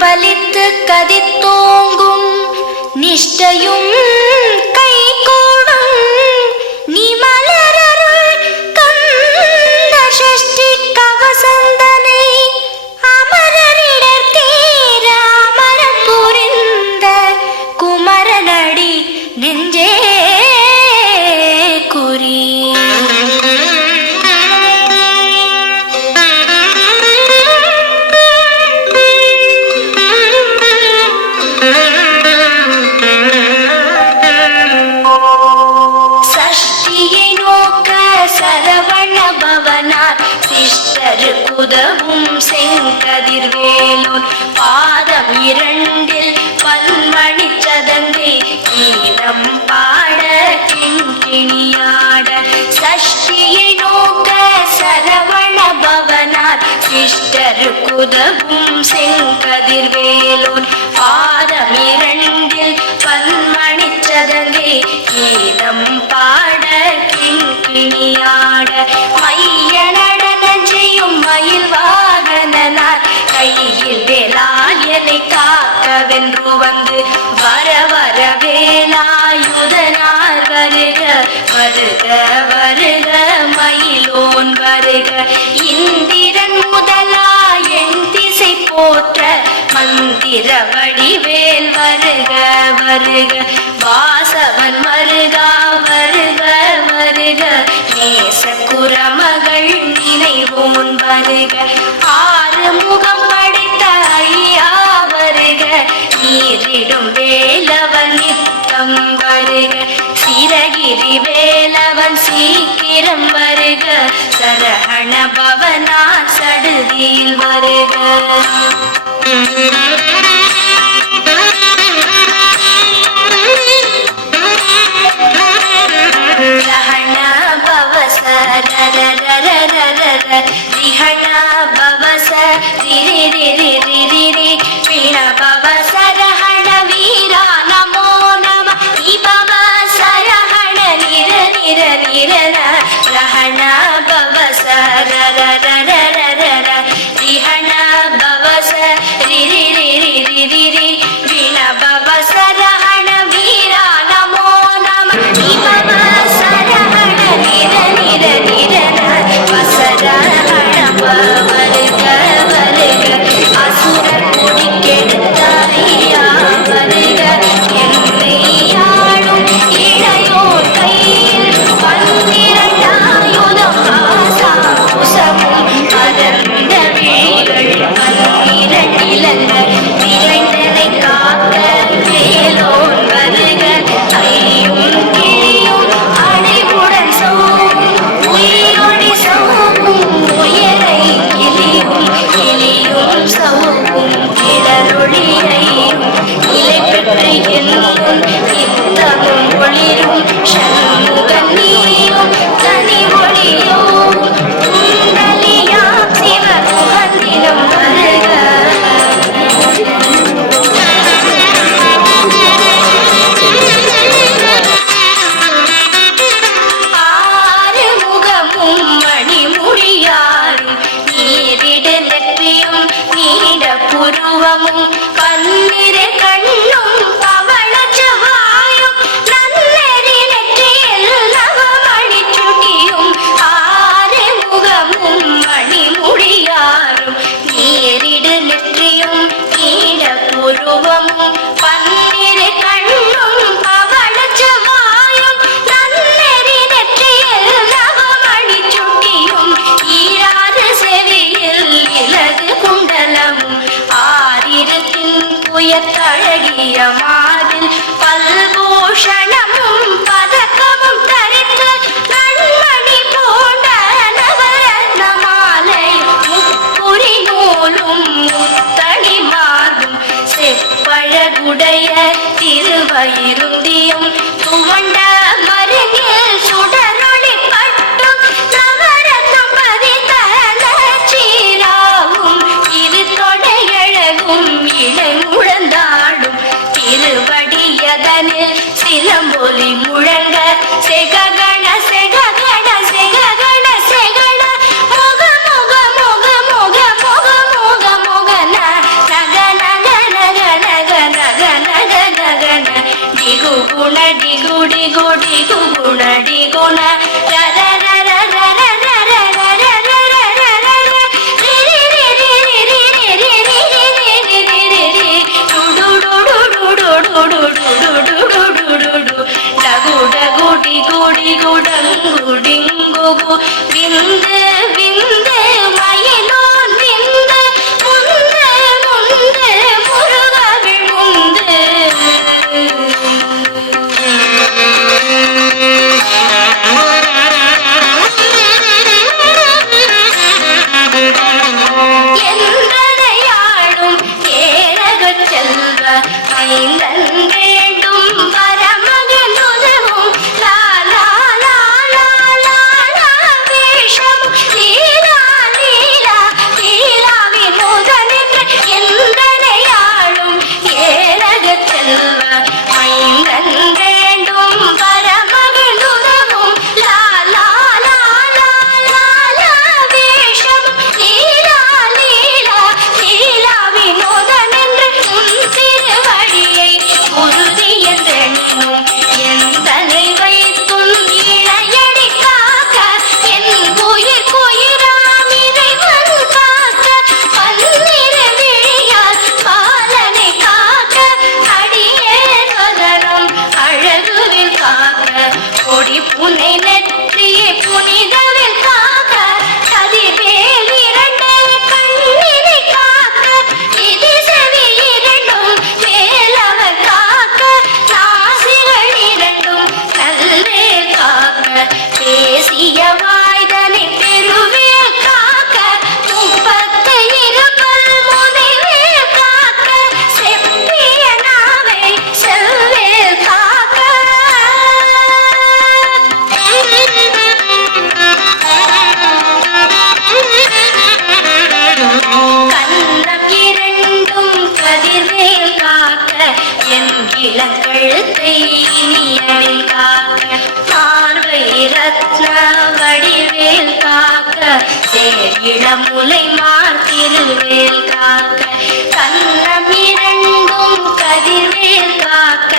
பலித்து கதித்தோங்கும் நிஷ்டையும் கைகூடும் நீ மலரருள் கந்த சஷ்டி கவசந்தனை அமரரிடர் தேர அமரம் புரிந்த குமரனடி நெஞ்சே குறி. உதவும் செங்கதிர்வேலோன் பாதம் இரண்டில் பன்மணி சதங்கை கீதம் பாட கிண்கிணியாட சஷ்டியை நோக்க சரவண பவனார் சிஷ்டர் குதவும் செங்கதிர்வேலோன் பாதம் இரண்டில் பன்மணி சதங்கை கீதம் பாட கிண்கிணியாட மைய மயில் வாகனார் கையில் வேலாயனை காக்கவென்று வந்து வர வர வேலாயுதனார் வருக வருக வருக மயிலோன் வருக இந்திரன் முதலா என் திசை போற்ற மந்திர வடிவேல் வருக வருக வாசவன் வருகா வருக வருக நேச குரமகள் நினைவோன் வருக ஆறு முகம் படைத்த ஐயா வருக நீரிடும் வேலவன் நித்தம் வருக சிரகிரி வேலவன் சீக்கிரம் வருக சரஹண பவனா சடுதியில் வருக. ரிஹண பவச ரிரி ரிரி ரிரி ரி பிண பவச ரஹண வீரா நமோ நம இபவ சரஹண நிர நிர நிரன ரஹண பவச ரர ரர ரர ரிஹண பவச ரிரி ரிரி ரிரி ரி பிண பவச ரஹண வீரா நமோ நம இபவ சரஹண நிர நிர நிரன வருக வருக அசுரர் கொடி கெடுத்தாரியா வருக என்னை ஆளும் இளையோர் கையில் பன்னிரண்டாயுதம் ஆசாமுசமும் அடர்ந்த விழிகள் பன்னிரண்டிலங்க விரைந்தனை காக்க வேலோன் வருக ஐயும் கிளியும் அடைவுடன் சோம் உயிரொடி சோமும் உயரை கிளியும் கிளியும் சவுக்கும் கிளரொளியையும் இலை பெற்று என்னும் நித்தமும் ஒளிரும் சண்முகன் நீயும் தனி ஒளியும் குண்டலியாம் சிவ குகந்தினம் வருக. ஆறு முகமும் மணிமுடியாரும் நீரிடு நெற்றியும் நீட புருவமும் பன்னிரு கண்ணும் பவள செவ்வாயும் நன்னெறி நெற்றியில் நவமணி சுட்டியும் ஆறு முகமும் மணிமுடியாரும் நீரிடு நெற்றியும் நீட புருவமும் பன்னிரு கண்ணும் பவள செவ்வாயும் நன்னெறி நெற்றியில் நவமணி சுட்டியும் ஈராறு செவியில் இலகு குண்டலமும் ஆரிரத்தின் புயத்தழகிய மாதில் பல்பூஷணமும் பதக்கமும் தரித்து கண்மணி போன்ற நவரத்ன மாலை முப்புரி நூலும் முத்தணி மார்பும் செப்பழகுடைய திருவயிருந்தியும் துவண்ட மருங்கில் சுடரொளி பட்டும் நவரத்னம் பதித்த நச்சீராவும் இரு தொடையழகும் இளை முழந்தாடும் திருவடியதனில் சிலம்பொலி முழங்க செககண செககண செககண செகண முக முக முக முக முக முக முகன நகர டி குடி குடி குணடி குண ரர ரர ரர ரர ரர விந்து விந்து மயிலோன் விந்து முந்து முந்து முருகவிழ் முந்து என்றதையாடும் ஏரகச் செல்வ மைந்தன் வேண்டும் வரமகன் உதவும் லாலா லாலா லாலா வேஷம் லீலா லீலா லீலாவின் முதனின்று என்றதையாடும் ஏரகச் செல்வ மைந்தன் வேண்டும் வரமகன் உதவும் லாலா லாலா லாலா வேஷம் லீலா லீலா லீலாவின் முதனின்று உன் திருவடியை உறுதி என்றெண்ணும் எந்தனை வைத்தும் இணையடி காக்க என் உயிர் குயிராம் இறைவன் காக்க பன்னிரு விழியால் பாலனை காக்க அடியே சதனம் அழகுவில் காக்க கொடி புனை நெற்றியை புனிதவில் காக்க கதிர்வேல் இரண்டு கண்ணினை காக்க இது செவி இரண்டும் மேலவர் காக்க நாசிகள் இரண்டும் நல்வேல் காக்க பேசிய வாய்தனை பெருவேல் காக்க முப்பத்து இருபல் முனைவேல் காக்க செப்பிய நாவை செவ்வேல் காக்க கண்ணம் இரண்டும் கதிர்வேல் காக்க என் இளங்கழுத்தை இனியவில் காக்க பார்வை ரத்ன வடிவேல் காக்க சேர் இளமுலை மார்த்திருவேல் காக்க கண்ணம் இரண்டும் கதிர்வேல் காக்க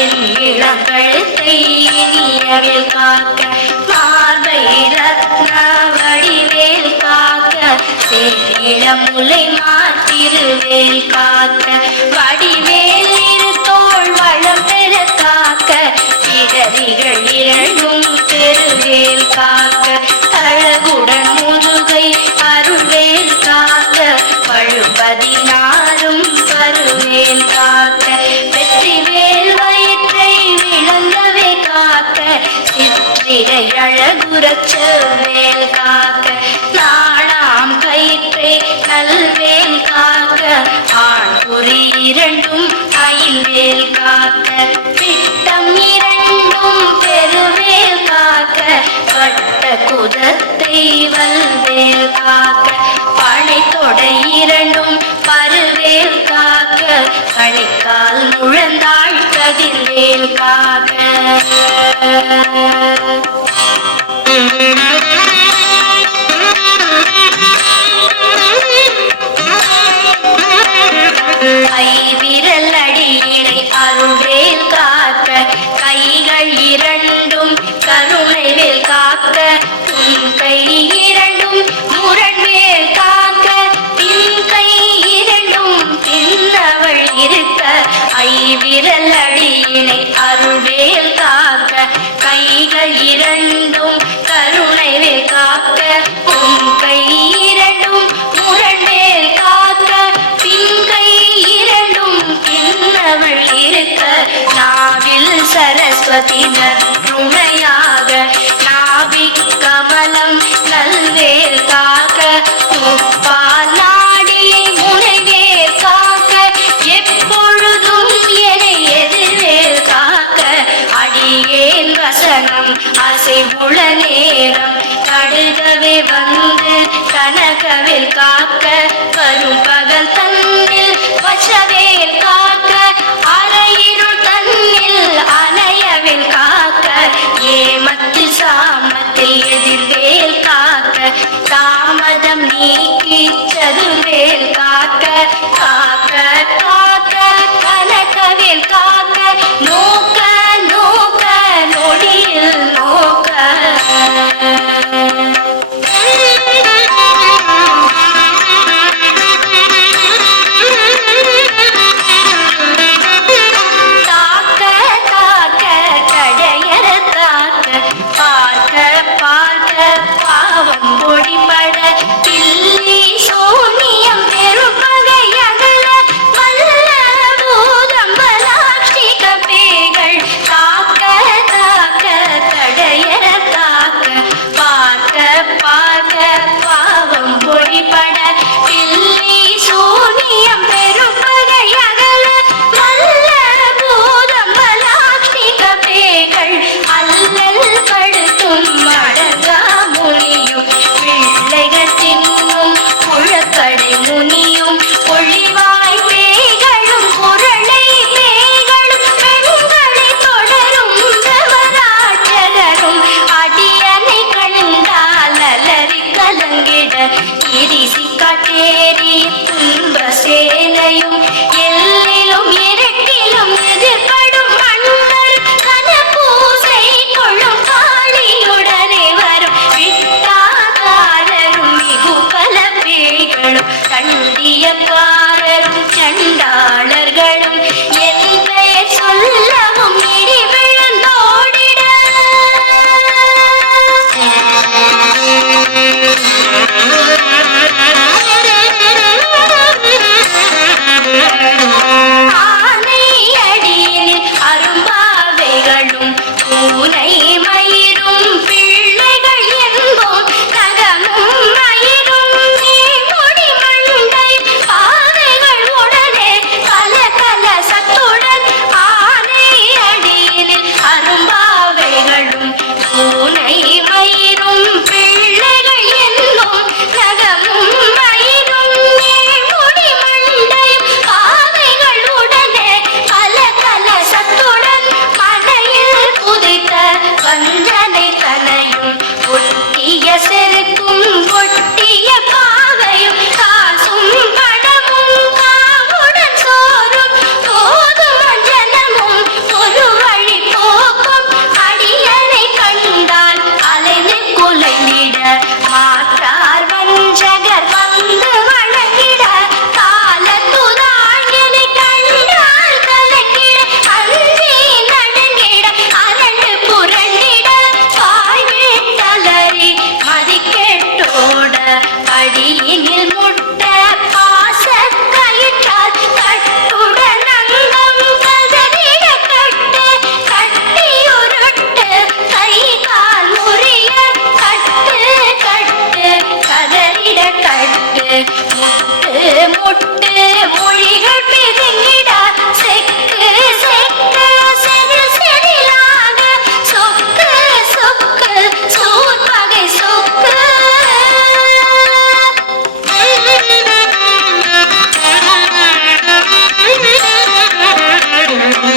என் இளங்கழுத்தை இனியவில் காக்க பார்வை ரத்ன வடிவேல் காக்க சேர் இளமுலை மார்த்திருவேல் காக்க வடிவேல் இரு தோள் வளம் பெற காக்க இடரிகள் இரண்டும் பெருவேல் காக்க அழகுடன் முதுகை அருள்வேல் காக்க பழுபதினாரும் பருவேல் காக்க வெற்றிவேல் வயிற்றை விளங்கவே காக்க சிற்றிடை அழகுறச் செவ்வேல் காக்க நாணாம் கயிற்றை நல்வேல் காக்க ஆண் குறி இரண்டும் அயில்வேல் காக்க பிட்டம் இரண்டும் பெருவேல் காக்க பட்ட குதத்தை வல்வேல் காக்க பனை தொடை இரண்டும் பருவேல் காக்க கணிக்கால் முழந்தாள் கதிர்வேல் காக்க கைவிரல் அடியினை அருள்வேல் காக்க கைகள் இரண்டும் கருணைவேல் காக்க உன் கை இரண்டும் முரண்வேல் காக்க பின் கை இரண்டும் பின்னவள் இருக்க ஐவிரல் அடியினை அருள்வேல் காக்க கைகள் இரண்டும் கருணை புரியும் எல்லிலும் இருட்டிலும் எதிர்படும் மன்னர் கன பூசை கொள்ளும் காளியுடனே வரும் விட்டாதாரரும் மிகு பல பேய்களும் தண்டியக்காரரும் சண்டாளர்களும் என் பெயர் சொல்லவும் இடி விழுந்தோடிட ஆனை அடியில் அரும்பாவைகளும் பூனை மயிரும் பிள்ளைகள் என்போம் நகமும் மயிரும் நீமுடி மண்டை பாவைகள் உடனே கல கல சத்துடன் ஆனை அடியில் அரும்பாவைகளும் பூனை மயிரும் பிள்ளைகள் என்போம் நகமும் மயிரும் நீமுடி மண்டை பாவைகள் உடனே கல கல சத்துடன் மடையில் புதைத்த வஞ்சனை தனையும் ஒட்டிய செருக்கும் கொட்டிய பாவையும் காசும் படமும் காவுடன் சோறும் போதும் ஜனமும் ஒரு வழி போக்கும் அடியனை கண்டால் அலைந்து குலைந்திட மாற்றார் வஞ்சகர் வந்து வணங்கிட காலத்துதாங்கினை கண்டால் கலக்கிட அஞ்சி நடுங்கிட அரண்டு புரண்டிட வாழ்விட்டலறி மதிக்கெட்டோட அடியினில் முட்ட பாச கயிற்றால் கட்டுடன் அங்கம் கதறிட கட்டு கட்டியுருட்டு கை கால் முறிய கட்டு கட்டு கதறிட கட்டு முட்டு முட்டு மொழிகள் பிதுங்கிட செக்கு செக்கு செதில் செதிலாக சொக்கு சொக்கு சூர்பகை சொக்கு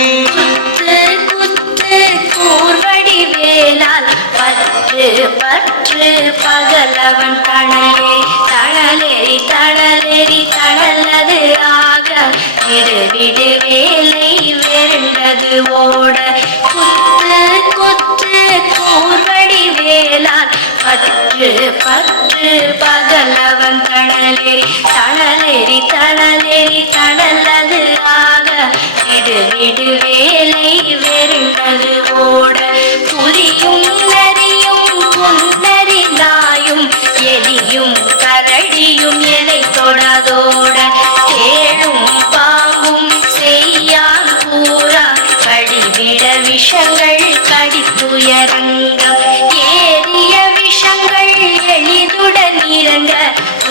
குத்து குத்து கூர்வடி வேலால் பற்று பற்று பகலவன் தணலே தணலேறி தணலேறி தணலது ஆக விடு வேலை வெருண்டது ஓட குத்து குத்து கூர்வடி வேலால் பற்று பற்று பகலவன் தணலேறி தணலேறி தணலேறி தணலது ஆக விடு வேலை வெருண்டது ஓட புரியும் நரியும் புன்னரி நாயும் எலியும் கரடியும் எலை தொடாதோட தேடும் பாம்பும் செய்யான் பூரா கடிவிட விஷங்கள் கடித்துயரங்கம் ஏறிய விஷங்கள் எளிதுடன் இறங்க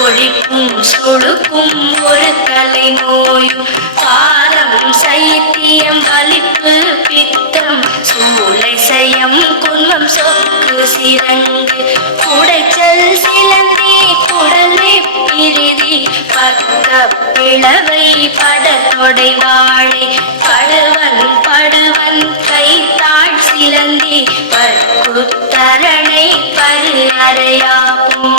ஒழிக்கும் சொழுக்கும் ஒரு கலை நோயும் பாரம் சைத்தியம் வலிப்பு பித்தம் சூளை சயம் குன்மம் சொக்கு சிறங்கு குடைச்சல் சிலந்தி குடலை பிரிதி பக்க பிளவை படத்தொடை வாழை படுவன் படுவன் கைத்தாள் சிலந்தி பற்குத்தரணை பரு அறையாகும்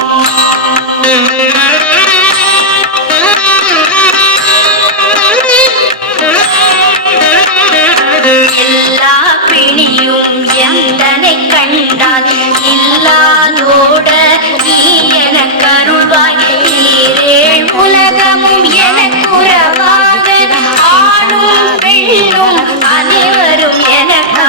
எல்லா பிணியும் எந்தனை கண்டால் இல்லாதோட நீ எனக்கு அருள்வாய் ஈரேழ் உலகமும் எனக்குறவாக ஆணும் பெண்ணும் அனைவரும் எனக்கா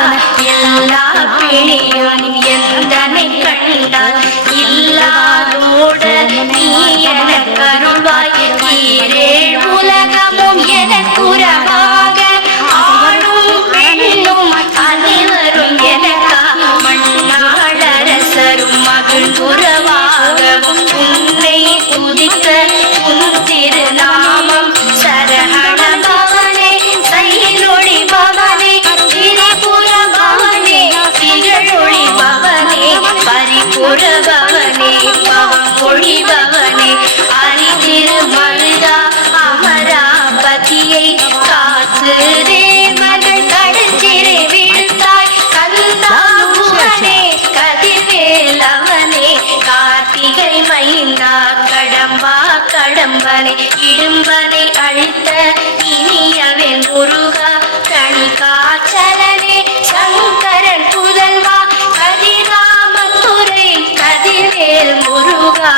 எல்லா பிணியும் எந்தனை கண்டால் இல்லாதோட நீ எனக்கு அருள்வாய் ஈரேழ் உலகமும் எனக்குறவாக ஆணும் பெண்ணும் அனைவரும் எனக்கா மண்ணாளரசரும் மகிழ்வுறவாகவும் உன்னை துதிக்க உன் திருநாமம் சரஹண பவனே சைலொளி பவனே திரிபுர பவனே திகழொளி பவனே பரிபுர பவனே பவம் பொழி பவனே அரிதிருமருதா அமராபதியை காத்து தேவர்கள் கடுச்சிறை வீழ்த்தாய் கந்தாபுவனே கதிர்வேலவனே கார்த்திகை மைந்தா கடம்பா கடம்பனை இடும்பனை அழித்த முருகா.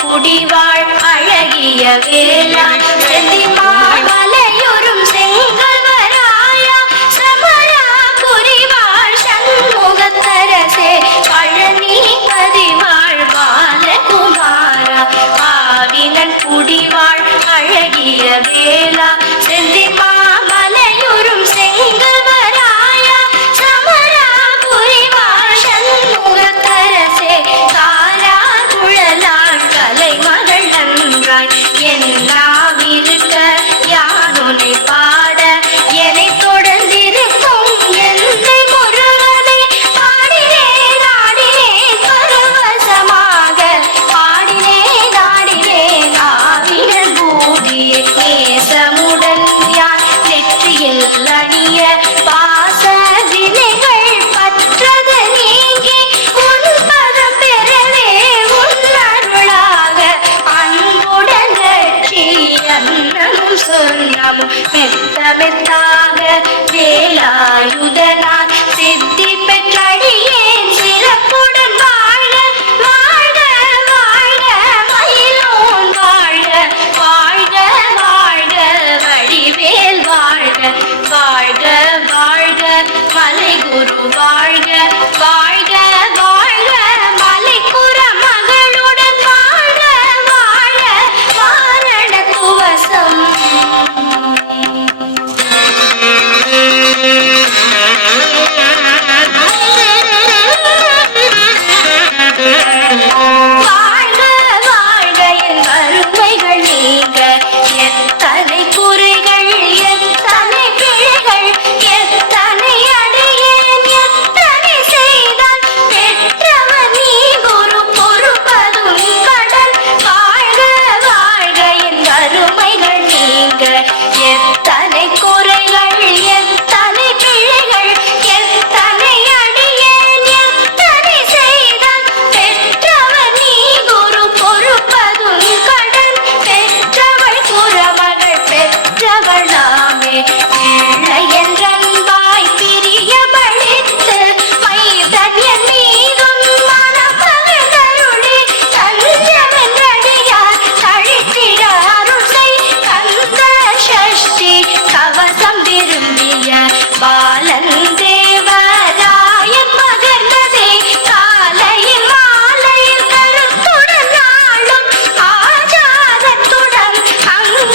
குடிவாழ் அழகிய வேளா செல்லிமா மலையுறும் செங்கல்வராயா சமரா புரிவாழ் சண்முகத்தரசே பழனி பதிவாழ் பாலகுமாரா ஆவினன் குடிவாழ் அழகிய வேளா செல்லிமா மலையுறும் செங்கல்வராயா சமரா புரிவாழ் சண்முகத்தரசே காரா குழலாள் கலைமகள் நன்றாய் என்னாவிருக்க யாருனை பாட என்னை தொடர்ந்திருக்கும் எந்தை முருகனை பாடினேன் ஆடினேன் பரவசமாக பாடினேன் ஆடினேன் ஆவினன் பூதியை நேசமுடன் யான் நெற்றியில் அணிய பாச வினைகள் பற்றது நீங்கி உன் பதம் பெறவே உன்னருளாக அன்புடன் ரட்சி அன்னமும் சொன்னமும் மெத்த மெத்தாக வேலாயுதனான் சித்தி பெற்றடியேன் சிறப்புடன் வாழ வாழ்க வாழ்க மயிலோன் வாழ்க வாழ்க வாழ்க வடிவேல் வாழ்க வாழ்க வாழ்க மலை குரு வாழ்க வாழ்க வாழ்க மலைக்குற மகளுடன் வாழ்க வாழ வாரண துவசம். வாழ்க வாழ்க என் வறுமைகள் நீங்க எத்தனை குறைகள் எத்தனை பிழைகள் எத்தனை அடையேன் எத்தனை செய்தால் பெற்றவர் நீ குரு பொறுப்பதும் கடல். வாழ்க வாழ்க என் வறுமைகள் நீங்க எத்தனை குறைகள் எத்தனை பிழைகள் எத்தனை அடையேன் எத்தனை செய்தால் பெற்றவர் நீ குரு பொறுப்பதும் கடல். பெற்றவள் குறமகள் பெற்றவள் நாமே பிள்ளை என்றன்பாய் பிரியமளித்து மைதன் என் மீதும் மனமகிழ்ந்தருளி தஞ்சமென்றடியார் தழித்திட அருள் செய் கந்த சஷ்டி கவசம் விரும்பிய பாலன் தேவராயன் மகர்ந்ததே காலையில் மாலையில் கருத்துடன் நாளும் ஆச்சாரத்துடன் அங்கம்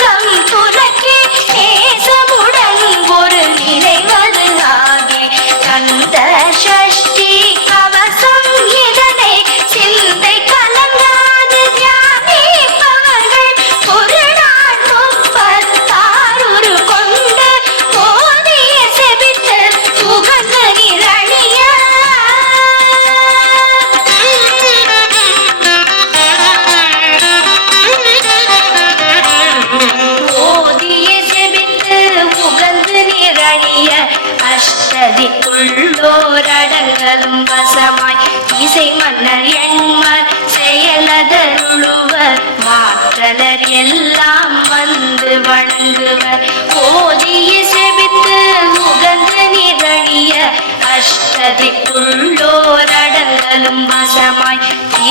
துலக்கி நேசமுடன் ஒரு நினைவது ஆகி கந்த சஷ்டி கவசம் இதனை சிந்தை கலங்காது தியானிப்பவர்கள் ஒரு நாள் 36 கொண்டு போதிய செபித்து உகந்த நிரணிய ஓதிய செபித்து உகந்து நிரணிய அஷ்டதிக்குள்ளோரடங்கலும் வசமாய் இசை மன்னர் எண்மர் செயலதருளுவர் மாற்றலர் எல்லாம் வந்து வணங்குவர் ஓதிய செபித்து உகந்து நிரணிய அஷ்டதிக்குள்ளோரடங்கலும் வசமாய்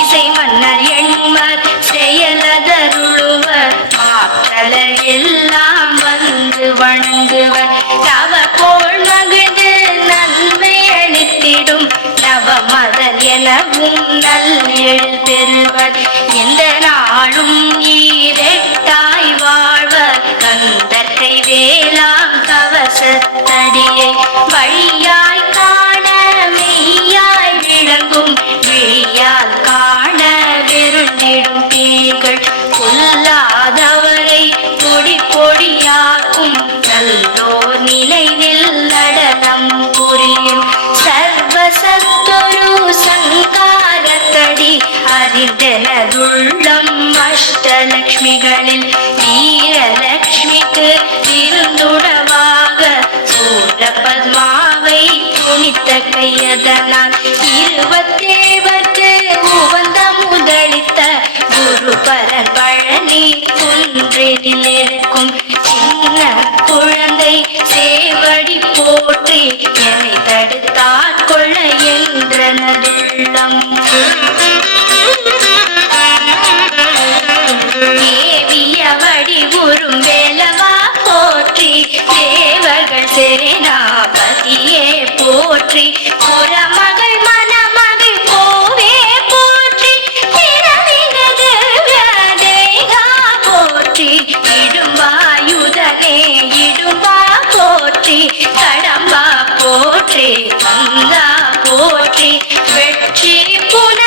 இசை மன்னர் எண்மர் செயலதருளுவர் மாற்றலர் எல்லாம் வந்து வணங்குவர் தவ போல் மகிழ்ந்து நன்மை அளித்திடும் நவமதன் எனவும் நல்லெழு பெறுவர் எந்த நாளும் ஈரெட்டாய் வாழ்வர் கந்தற்கை வேளாம் கவசத்தடியை வழியாய் காண மெய்யாய் விளங்கும் விழியால் காண விருந்திடும் பேய்கள் கொல்லாதவரை பொடி பொடியாக்கும் நல்லோர் நினைவில் நடனம் புரியும் சர்வசத்தொரு சங்காரத்தடி அறிந்தனதுள்ளம் அஷ்டலக்ஷ்மிகளில் வீரலக்ஷ்மிக்கு இருந்துடவாக சூரபத்மாவை துணித்த கையதனால் 27 உவந்த முதலித்த எனதுள்ளம் தேவிய வடிவுறும் வேலவா போற்றி தேவர்கள் சேனாபதியே போற்றி புறமகள் மணமகள் கோவே போற்றி திறமிகது வியாதேகா போற்றி இடும்பாயுதனே இடும்பா போற்றி கடம்பா போற்றி கங்கா போற்றி வெற்றி புன